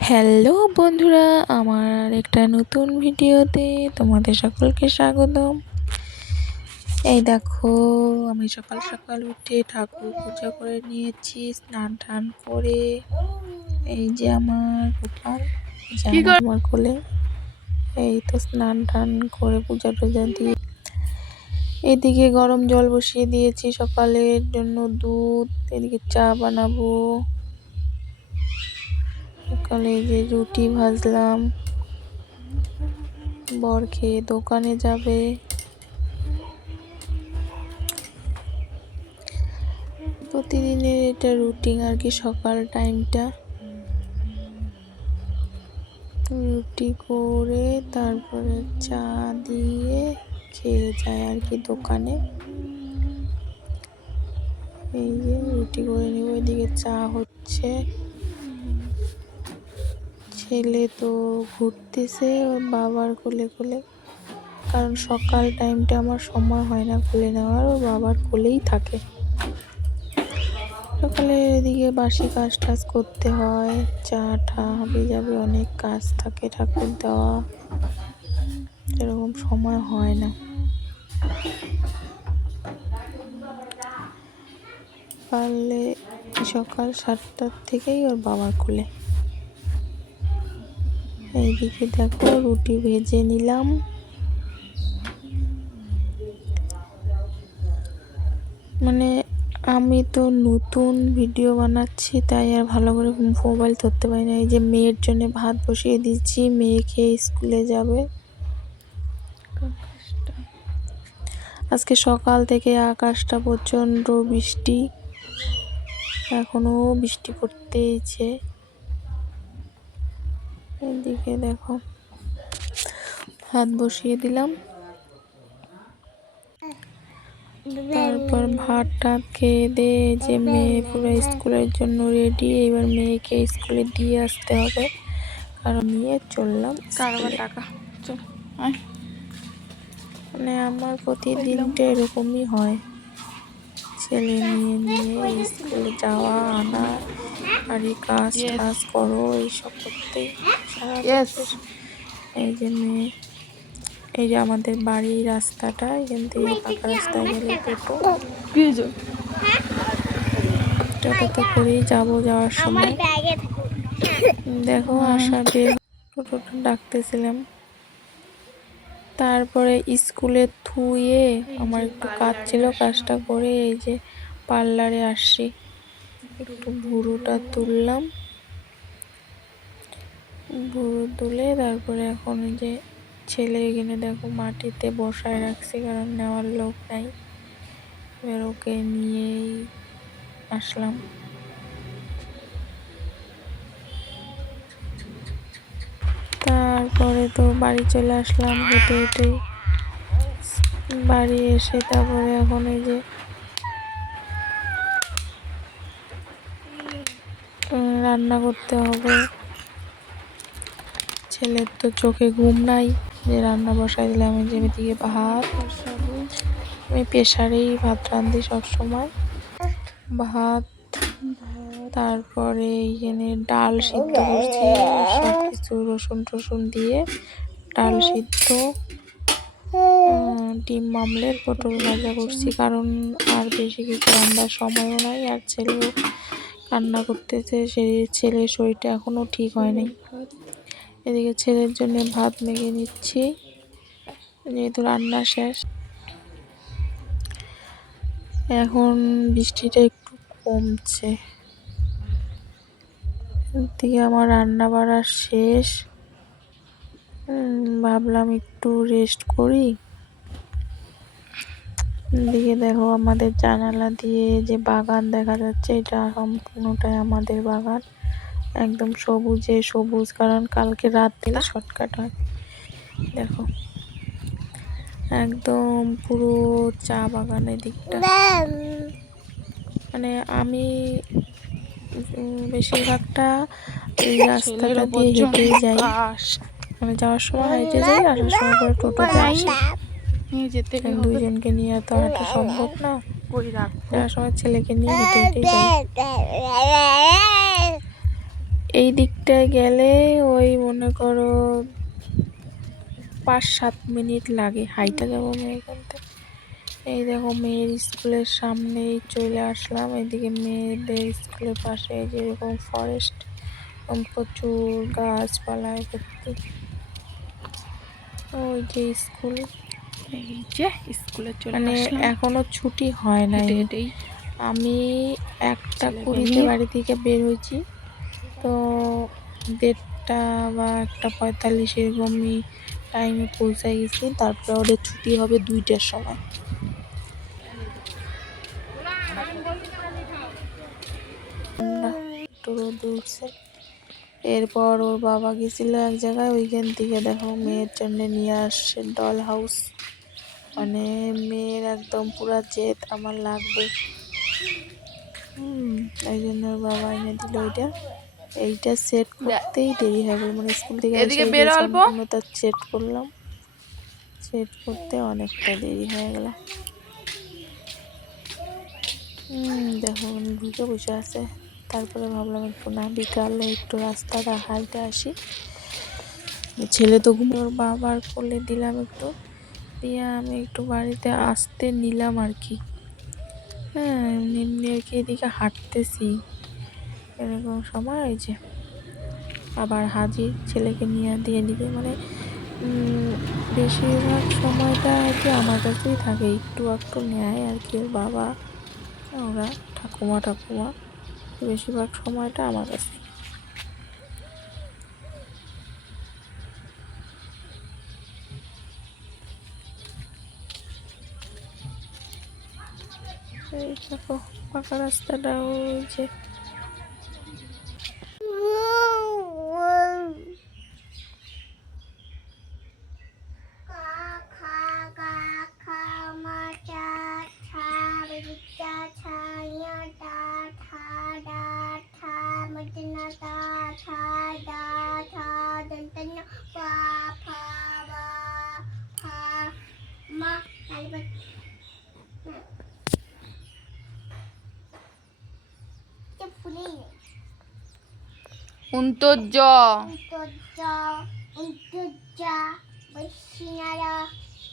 Hello বন্ধুরা, আমার একটা নতুন ভিডিওতে তোমাদের সকলকে স্বাগতম। এই দেখো, আমি সকাল সকাল উঠে ঠাকুর পূজা করে নিয়েছি, স্নান টান করে। এই যে আমার গোপাল আমার কোলে, এই তো স্নান টান করে পূজা টুজা দিয়ে এদিকে গরম জল বসিয়ে দিয়েছি সকালের জন্য, দুধ। এদিকে চা বানাবো। সকালে যে রুটি ভাজলাম, বর খেয়ে দোকানে যাবে। প্রতিদিনের এটা রুটিন আর কি। সকাল টাইমটা রুটি করে তারপরে চা দিয়ে খেয়ে যায় আর কি দোকানে। এই যে রুটি করে নিব, এদিকে চা হচ্ছে। ছেলে তো ঘুরতেছে ওর বাবার কোলে কোলে, কারণ সকাল টাইমটা আমার সময় হয় না কোলে নেওয়ার, ওর বাবার কোলেই থাকে। সকালে এদিকে বাসি কাজ টাজ করতে হয়, চা টা হবে যাবে, অনেক কাজ থাকে, ঠাকুর দেওয়া, এরকম সময় হয় না। পারলে সকাল 7টার থেকেই ওর বাবার কোলে। এইদিকে দেখো রুটি ভেজে নিলাম। মানে আমি তো নতুন ভিডিও বানাচ্ছি, তাই আর ভালো করে মোবাইল ধরতে পারি না। এই যে মেয়ের জন্য ভাত বসিয়ে দিচ্ছি, মেয়ে খেয়ে স্কুলে যাবে। আজকে সকাল থেকে আকাশটা প্রচণ্ড বৃষ্টি, এখনো বৃষ্টি পড়তেইছে। এদিকে দেখো ভাত বসিয়ে দিলাম, তারপর ভাত টাত খেয়ে দিয়ে যে মেয়ে পুরো স্কুলের জন্য রেডি। এবার মেয়েকে স্কুলে দিয়ে আসতে হবে, কারণ নিয়ে চললাম টাকা। মানে আমার প্রতিদিনটা এরকমই হয়, ছেলে নিয়ে নিয়ে স্কুলে যাওয়া আনা, বাড়ির কাজ টাজ করো, এইসব করতেই সারা। এই যে মেয়ে, এই যে আমাদের বাড়ির রাস্তাটা, এখান থেকে পাকা রাস্তায় গেলে টোটোতে করেই যাবো যাওয়ার সময়। দেখো আশা বের, টোটোটা ডাকতেছিলাম। তারপরে স্কুলে থুয়ে আমার একটু কাজ ছিল, কাজটা করে এই যে পার্লারে আসছি, একটু ভুরুটা তুললাম। ভুরু তুলে তারপরে এখন এই যে ছেলে এখানে দেখো মাটিতে বসায় রাখছি, কারণ নেওয়ার লোক নাই। এবার ওকে নিয়েই আসলাম। তারপরে তো বাড়ি চলে আসলাম হেঁটে হেঁটে। বাড়ি এসে তারপরে এখন এই যে রান্না করতে হবে। ছেলের তো চোখে ঘুম নাই, যে রান্না বসাই দিলাম। এই যে এদিকে ভাত, আমি প্রেসারেই ভাত রাঁধি সবসময়। ভাত, তারপরে এখানে ডাল সিদ্ধ করছি, সব কিছু রসুন টসুন দিয়ে ডাল সিদ্ধ, ডিম আমলেট, পটল ভাজা করছি, কারণ আর বেশি কিছু রান্নার সময়ও নাই। আর ছেলেও রান্না করতেছে, সেই ছেলের শরীরটা এখনও ঠিক হয় নাই। এদিকে ছেলের জন্য ভাত মেখে নিচ্ছি, যেহেতু রান্না শেষ। এখন বৃষ্টিটা একটু কমছে, এদিকে আমার রান্না বাড়া শেষ। ভাবলাম একটু রেস্ট করি। এদিকে দেখো আমাদের জানালা দিয়ে যে বাগান দেখা যাচ্ছে, এটা সম্পূর্ণটাই আমাদের বাগান, একদম সবুজে সবুজ, কারণ কালকে রাত দিলে শর্টকাট হয়। দেখো একদম পুরো চা বাগানের দিকটা। মানে আমি বেশিরভাগটা এই রাস্তাটা দিয়ে হেঁটেই যাই, মানে যাওয়ার সময় হেঁটে যাই, আসার সময় পরে টোটোতে আসি। দুইজনকে নিয়ে তো হাঁটা সম্ভব না, যাওয়ার সময় ছেলেকে নিয়ে হেঁটে হেঁটে যাই। এই দিকটায় গেলে ওই মনে করো 5-7 মিনিট লাগে, হাইটা যাবো মেয়ে এখান থেকে। এই দেখো মেয়ের স্কুলের সামনেই চলে আসলাম। এদিকে মেয়েদের স্কুলের পাশে যেরকম ফরেস্ট, প্রচুর গাছপালায় ভর্তি। ওই যে স্কুল, এই যে স্কুলে চলে মানে আসলাম, এখনো ছুটি হয় নাই। হেঁটেই আমি 1টা 20-তে বাড়ি থেকে বের হয়েছি, তো 1:30 বা 1:45 এরকমই টাইমে পৌঁছায় গেছি। তারপরে ওদের ছুটি হবে 2টার সময়। একটু রোদ উঠছে। এরপর ওর বাবা গেছিল এক জায়গায়, ওইখান থেকে দেখো মেয়ের জন্য নিয়ে আসছে ডল হাউস। মানে মেয়ের একদম পুরা জেদ আমার লাগবে। এই জন্য ওর বাবা এনে দিল এইটা সেট করতেই দেরি হয়ে গেল। মানে স্কুল থেকে এসে এই যে সম্পূর্ণ তার সেট করলাম, সেট করতে অনেকটা দেরি হয়ে গেল। দেখো ঢুকে বসে আছে। তারপরে ভাবলাম একটু না বিকালে একটু রাস্তাটা হাঁটতে আসি। ছেলে তো ঘুমিয়ে, ওর বাবার কোলে দিলাম একটু, দিয়ে আমি একটু বাড়িতে আসতে নিলাম আর কি। হ্যাঁ এমনি আর কি এদিকে হাঁটতেছি, এরকম সময় ওই যে আবার হাজির ছেলেকে নিয়ে দিয়ে দিবে। মানে বেশিরভাগ সময়টা আর কি আমার কাছেই থাকে, একটু একটু নেয় আর কি ওর বাবা, ওরা ঠাকুমা বেশিরভাগ সময়টা আমার কাছে। এই দেখো পাকা রাস্তাটা, ওই যে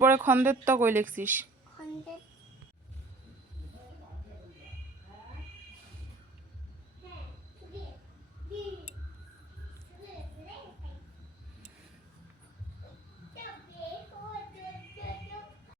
পরে খন্দের তো কই লিখছিস?